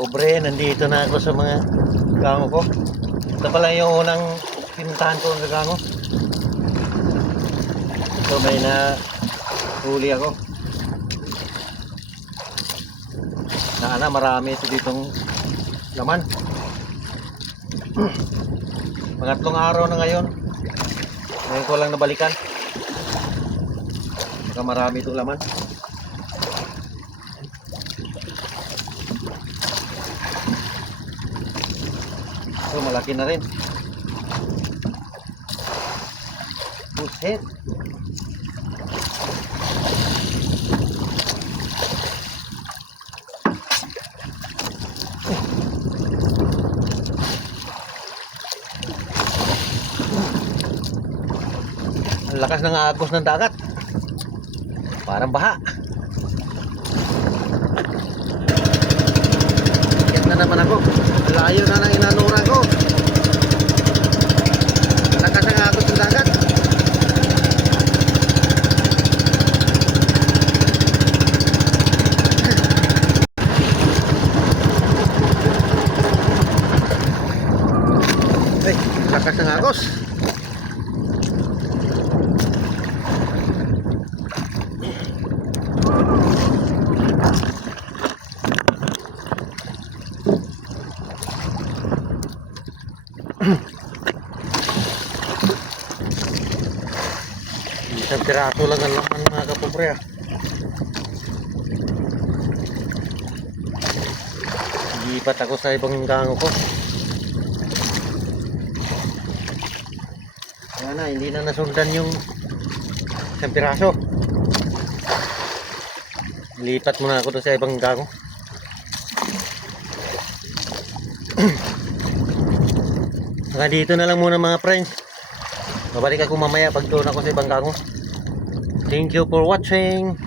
Pobre, nandito na ako sa mga gango ko. Ito pala yung unang pinuntahan ko ng gango. So may na huli ako. Na marami ito ditong laman. Pangatlong araw na ngayon. Ngayon ko lang nabalikan. Baka marami itong laman. So malaki na rin. Puset. Ang lakas ng agos ng dagat. Parang baha. Yan na naman ako. Layo na ng inanuran ko. Ang lakas ng agos ng dagat. Ay, lakas ng agos. Isang piraso lang ang laman mga kapobre. Lipat ako sa ibang gango ko. Kaya na, hindi na nasundan yung isang piraso. Lipat muna ako sa ibang gango. Hanggang dito na lang muna mga friends. Babalik ako mamaya pag doon ako sa ibang gango. Thank you for watching.